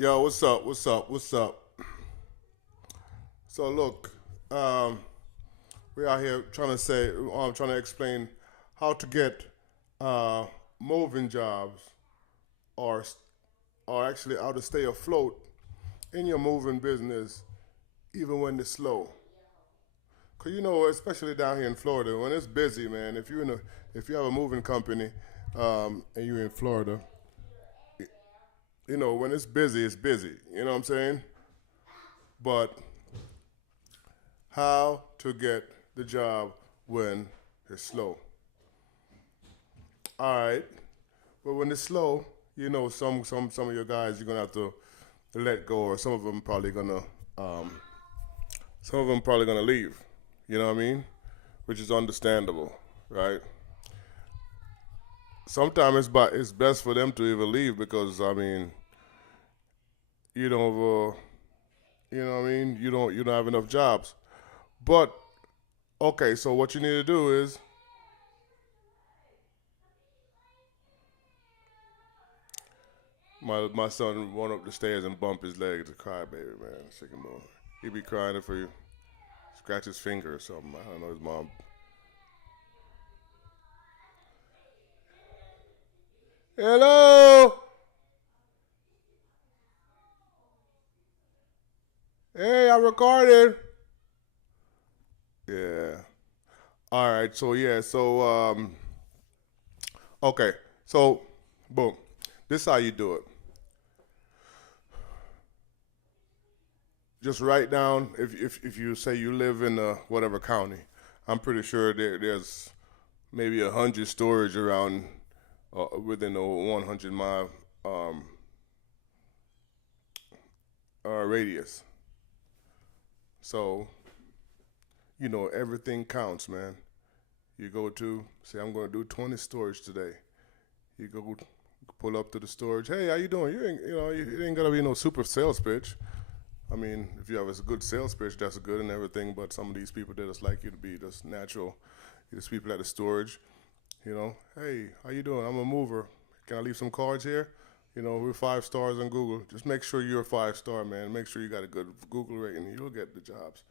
Yo, what's up? What's up? What's up? So look, we out here trying to say, I'm trying to explain how to get uh, moving jobs, or or actually how to stay afloat in your moving business, even when it's slow. Cause especially down here in Florida, when it's busy, man. If you have a moving company, and you're in Florida, when it's busy, it's busy. You know what I'm saying? But how to get the job when it's slow. All right, but when it's slow, some of your guys you're gonna have to let go, or some of them probably gonna leave. You know what I mean? Which is understandable, right? Sometimes it's best for them to even leave because you don't you know what I mean you don't have enough jobs. But okay, so what you need to do is my son went up the stairs and bumped his leg to cry, baby, man. Second boy. He be crying for you. Scratch his finger or something. I don't know his mom. Hello. Hey, I'm recording. Yeah. All right. So yeah. Okay. So boom. This is how you do it. Just write down if you say you live in whatever county. I'm pretty sure there's maybe 100 storage around within a 100-mile radius. So everything counts, man. You go to say I'm going to do 20 storage today. You go pull up to the storage. Hey, how you doing? You ain't it ain't gotta be no super sales pitch. I mean, if you have a good sales pitch, that's good and everything. But some of these people that just like you to be just natural. These people at the storage. Hey, how you doing? I'm a mover. Can I leave some cards here? We're 5 stars on Google. Just make sure you're a 5 star, man. Make sure you got a good Google rating. You'll get the jobs.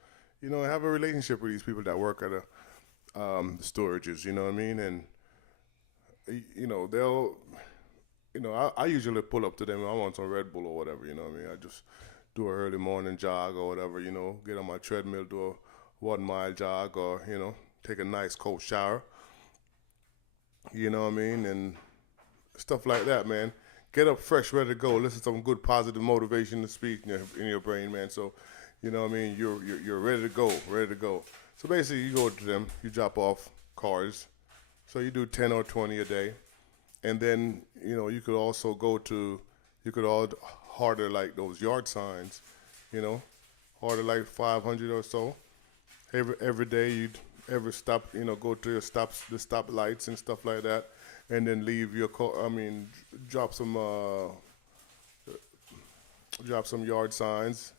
Have a relationship with these people that work at storages. You know what I mean? And they'll. I usually pull up to them. I want some Red Bull or whatever. You know what I mean? I just do an early morning jog or whatever. Get on my treadmill, do a 1 mile jog, or take a nice cold shower. You know what I mean? And stuff like that, man. Get up fresh, ready to go. Listen to some good positive motivation to speak in your brain, man. So, you know what I mean? You're ready to go, ready to go. So basically, you go to them, you drop off cars. So you do 10 or 20 a day, and then you could also you could all harder like those yard signs, you know, harder like 500 or so. Every day you'd ever stop, go to your stops, the stop lights and stuff like that, and then leave your car. I mean, drop some yard signs.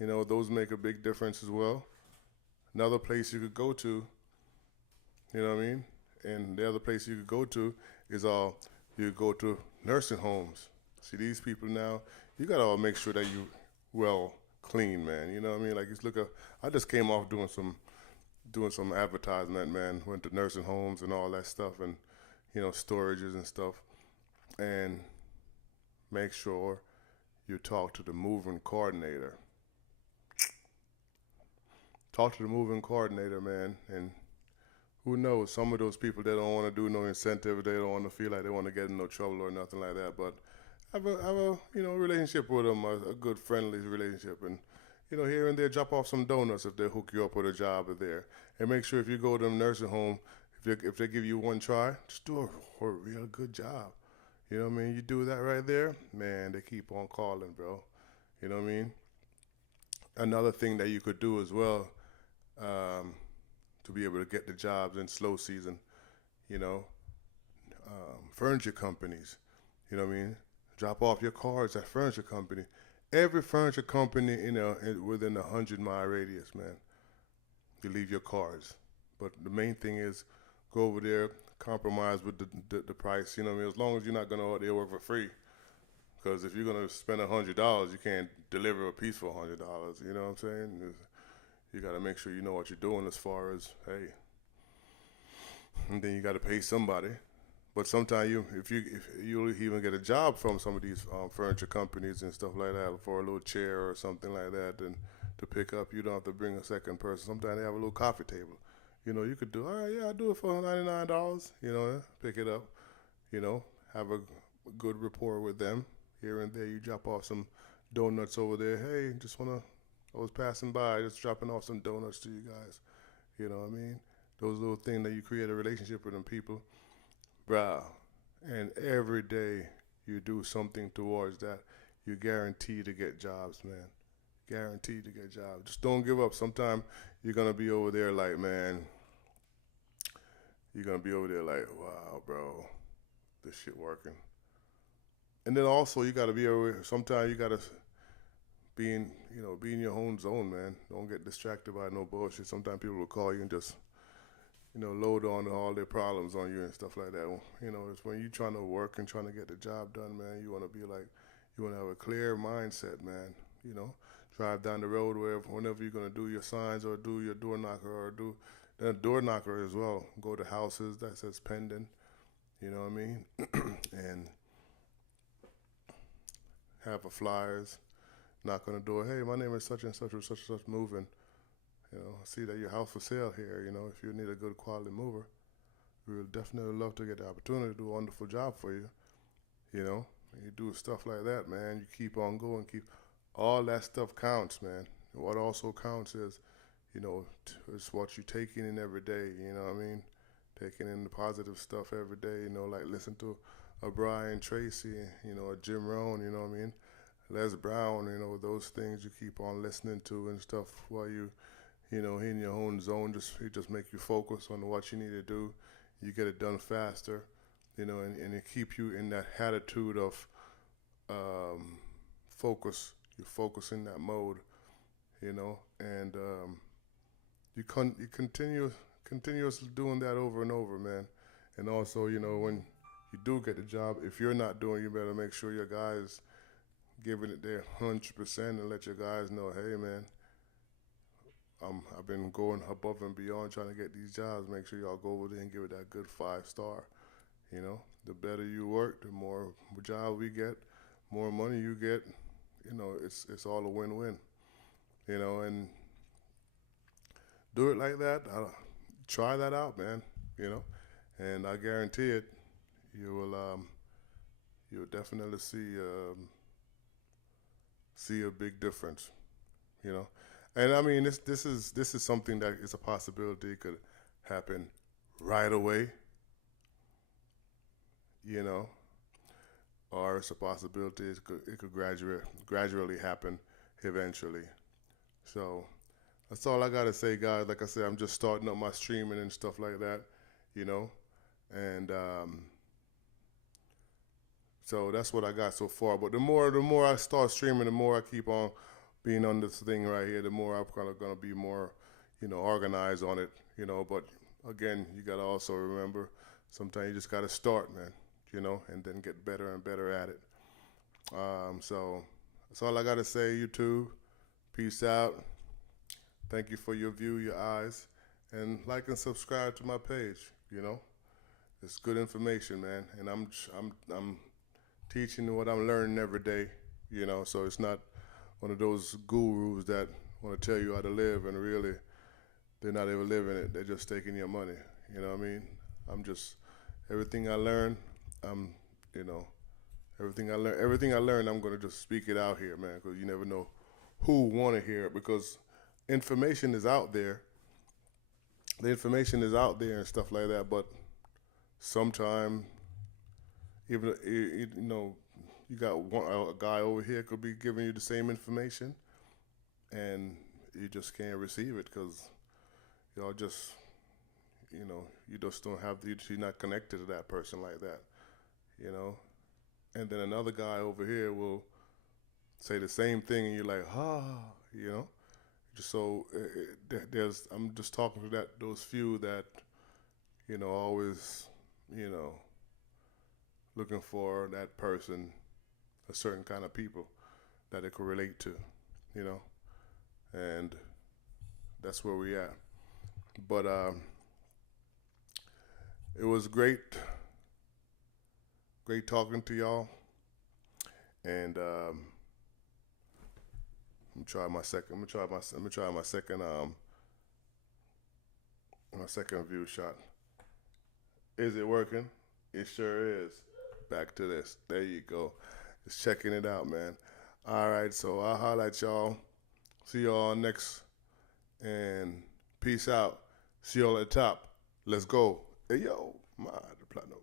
Those make a big difference as well. Another place you could go to, you know what I mean, and the other place you could go to is you go to nursing homes. See these people now, you gotta all make sure that you well clean, man. You know what I mean? Like it's look at I just came off doing some advertisement, man. Went to nursing homes and all that stuff, and storages and stuff, and make sure you talk to the moving coordinator. Talk to the moving coordinator, man, and who knows? Some of those people they don't want to do no incentive, they don't want to feel like they want to get in no trouble or nothing like that. But have a relationship with them, a good friendly relationship, and here and there drop off some donuts if they hook you up with a job there, and make sure if you go to them nursing home, if they give you one try, just do a real good job. You know what I mean? You do that right there, man. They keep on calling, bro. You know what I mean? Another thing that you could do as well, um, to be able to get the jobs in slow season, you know, furniture companies. You know what I mean? Drop off your cards at furniture company. Every furniture company within 100-mile radius, man. You leave your cards, but the main thing is go over there, compromise with the price. You know what I mean? As long as you're not gonna they work for free. Because if you're gonna spend $100, you can't deliver a piece for $100. You know what I'm saying? You got to make sure you know what you're doing as far as hey, and then you got to pay somebody. But sometimes if you even get a job from some of these furniture companies and stuff like that for a little chair or something like that, and to pick up, you don't have to bring a second person. Sometimes they have a little coffee table. You know, you could do, all right, yeah, I'll do it for $99. You know, pick it up. You know, have a good rapport with them. Here and there, you drop off some donuts over there. Hey, I was passing by, just dropping off some donuts to you guys. You know what I mean? Those little things that you create a relationship with them people. Bruh, and every day you do something towards that, you guarantee to get jobs, man. Guaranteed to get jobs. Just don't give up. Sometime you're gonna be over there like, man, you're gonna be over there like, wow, bro, this shit working. And then also you gotta be over. Sometimes you gotta be in your own zone, man. Don't get distracted by no bullshit. Sometimes people will call you and just load on all their problems on you and stuff like that. You know, it's when you're trying to work and trying to get the job done, man. You want to be like, you want to have a clear mindset, man. You know, drive down the road whenever you're gonna do your signs or do your door knocker or do the door knocker as well. Go to houses that says pending. You know what I mean? And have a flyers, knock on the door. Hey, my name is such and such or such and such moving. You know, I see that your house for sale here. You know, if you need a good quality mover, we would definitely love to get the opportunity to do a wonderful job for you. You know, and you do stuff like that, man. You keep on going, all that stuff counts, man. And what also counts is, it's what you taking in every day. You know what I mean? Taking in the positive stuff every day. You know, like listen to a Brian Tracy. You know, a Jim Rohn. You know what I mean? Les Brown. You know, those things you keep on listening to and stuff while you in your own zone. It just make you focus on what you need to do. You get it done faster, and it keep you in that attitude of focus. You focus in that mode, and you continuously doing that over and over, man. And also, when you do get the job, if you're not doing, you better make sure your guys giving it their 100% and let your guys know, hey, man, I've been going above and beyond trying to get these jobs. Make sure y'all go over there and give it that good 5-star. The better you work, the more job we get, more money you get. It's all a win-win. And do it like that. Try that out, man. And I guarantee it, you'll definitely see a big difference. You know. And I mean, this is something that is a possibility. It could happen right away, or it's a possibility it could gradually happen eventually. So that's all I gotta say, guys. Like I said, I'm just starting up my streaming and stuff like that, and so that's what I got so far. But the more I start streaming, the more I keep on being on this thing right here, the more I'm kind of gonna be more, organized on it, But again, you gotta also remember, sometimes you just gotta start, man, and then get better and better at it. So that's all I gotta say, YouTube. Peace out. Thank you for your your eyes, and like and subscribe to my page. It's good information, man, and I'm teaching what I'm learning every day. So it's not one of those gurus that want to tell you how to live and really they're not even living it. They're just taking your money. You know what I mean? I'm just everything I learn. I'm everything I learn. I'm gonna just speak it out here, man, because you never know who want to hear it. Because information is out there. The information is out there and stuff like that. But sometimes even you got a guy over here could be giving you the same information, and you just can't receive it because y'all just, you just don't have you're not connected to that person like that, And then another guy over here will say the same thing, and you're like, Just so I'm just talking to those few that, always, looking for that person a certain kind of people that they could relate to, you know, and that's where we at. But it was great talking to y'all, and I'm gonna try my second. Let me try my second view shot. Is it working? It sure is. Back to this. There you go. Just checking it out, man. All right, so I'll holler at y'all. See y'all next, and peace out. See y'all at the top. Let's go. Hey yo, my the platinum.